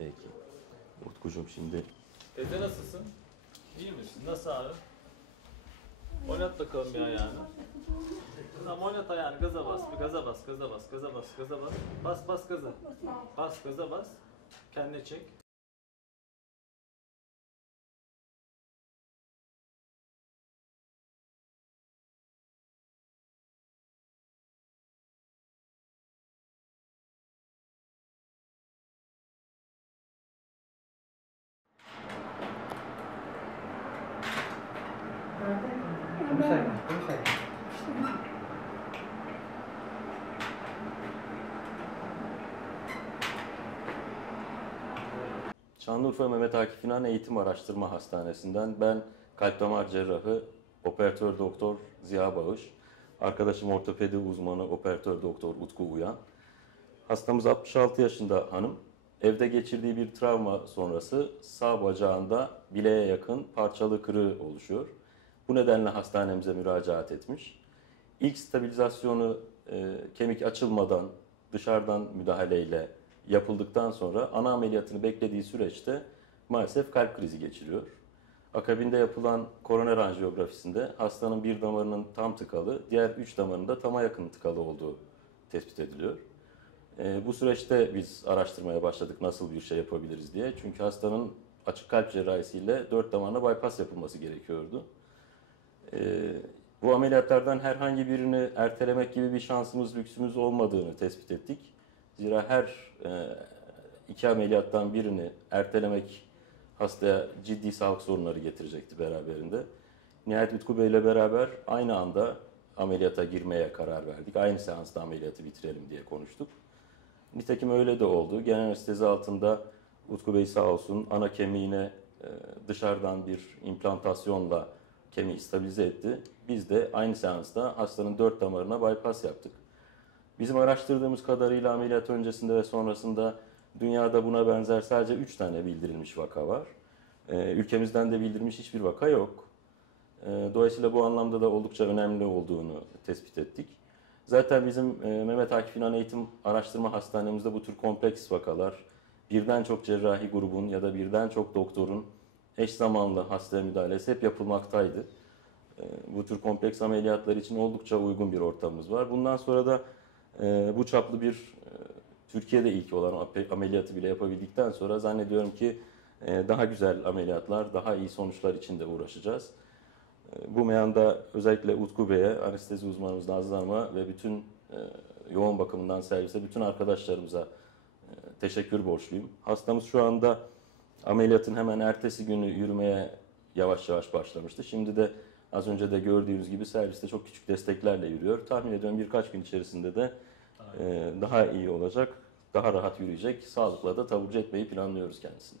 Peki. Utkucuğum şimdi Eze nasılsın? İyi misin? Nasıl abi? Oynat bakalım bir ayağını. Tamam oynat ayağını. Gaza bas. Bir gaza bas. Gaza bas. Gaza bas. Gaza bas. Bas bas gaza. Bas gaza bas. Kendine çek. Şanlıurfa Mehmet Akif İnan Eğitim Araştırma Hastanesi'nden ben kalp damar cerrahı operatör doktor Ziya Bağış. Arkadaşım ortopedi uzmanı operatör doktor Utku Uyan. Hastamız 66 yaşında hanım. Evde geçirdiği bir travma sonrası sağ bacağında bileğe yakın parçalı kırığı oluşuyor. Bu nedenle hastanemize müracaat etmiş. İlk stabilizasyonu kemik açılmadan dışarıdan müdahaleyle yapıldıktan sonra ana ameliyatını beklediği süreçte maalesef kalp krizi geçiriyor. Akabinde yapılan koroner anjiyografisinde hastanın bir damarının tam tıkalı, diğer 3 damarının da tama yakın tıkalı olduğu tespit ediliyor. Bu süreçte biz araştırmaya başladık nasıl bir şey yapabiliriz diye. Çünkü hastanın açık kalp cerrahisiyle 4 damarına bypass yapılması gerekiyordu. Bu ameliyatlardan herhangi birini ertelemek gibi bir şansımız, lüksümüz olmadığını tespit ettik. Zira her iki ameliyattan birini ertelemek hastaya ciddi sağlık sorunları getirecekti beraberinde. Nihayet Utku Bey ile beraber aynı anda ameliyata girmeye karar verdik. Aynı seansta ameliyatı bitirelim diye konuştuk. Nitekim öyle de oldu. Genel anestezi altında Utku Bey sağ olsun ana kemiğine dışarıdan bir implantasyonla kemiği stabilize etti. Biz de aynı seansta hastanın 4 damarına bypass yaptık. Bizim araştırdığımız kadarıyla ameliyat öncesinde ve sonrasında dünyada buna benzer sadece 3 tane bildirilmiş vaka var. Ülkemizden de bildirilmiş hiçbir vaka yok. Dolayısıyla bu anlamda da oldukça önemli olduğunu tespit ettik. Zaten bizim Mehmet Akif İnan Eğitim Araştırma Hastanemizde bu tür kompleks vakalar birden çok cerrahi grubun ya da birden çok doktorun eş zamanlı hastaya müdahalesi hep yapılmaktaydı. Bu tür kompleks ameliyatlar için oldukça uygun bir ortamımız var. Bundan sonra da bu çaplı bir Türkiye'de ilk olan ameliyatı bile yapabildikten sonra zannediyorum ki daha güzel ameliyatlar, daha iyi sonuçlar için de uğraşacağız. Bu meyanda özellikle Utku Bey'e, anestezi uzmanımız Nazlı Hanım'a ve bütün yoğun bakımından servise, bütün arkadaşlarımıza teşekkür borçluyum. Hastamız şu anda ameliyatın hemen ertesi günü yürümeye yavaş yavaş başlamıştı. Şimdi de az önce de gördüğünüz gibi serviste çok küçük desteklerle yürüyor. Tahmin ediyorum birkaç gün içerisinde de daha iyi olacak, daha rahat yürüyecek, sağlıkla da taburcu etmeyi planlıyoruz kendisini.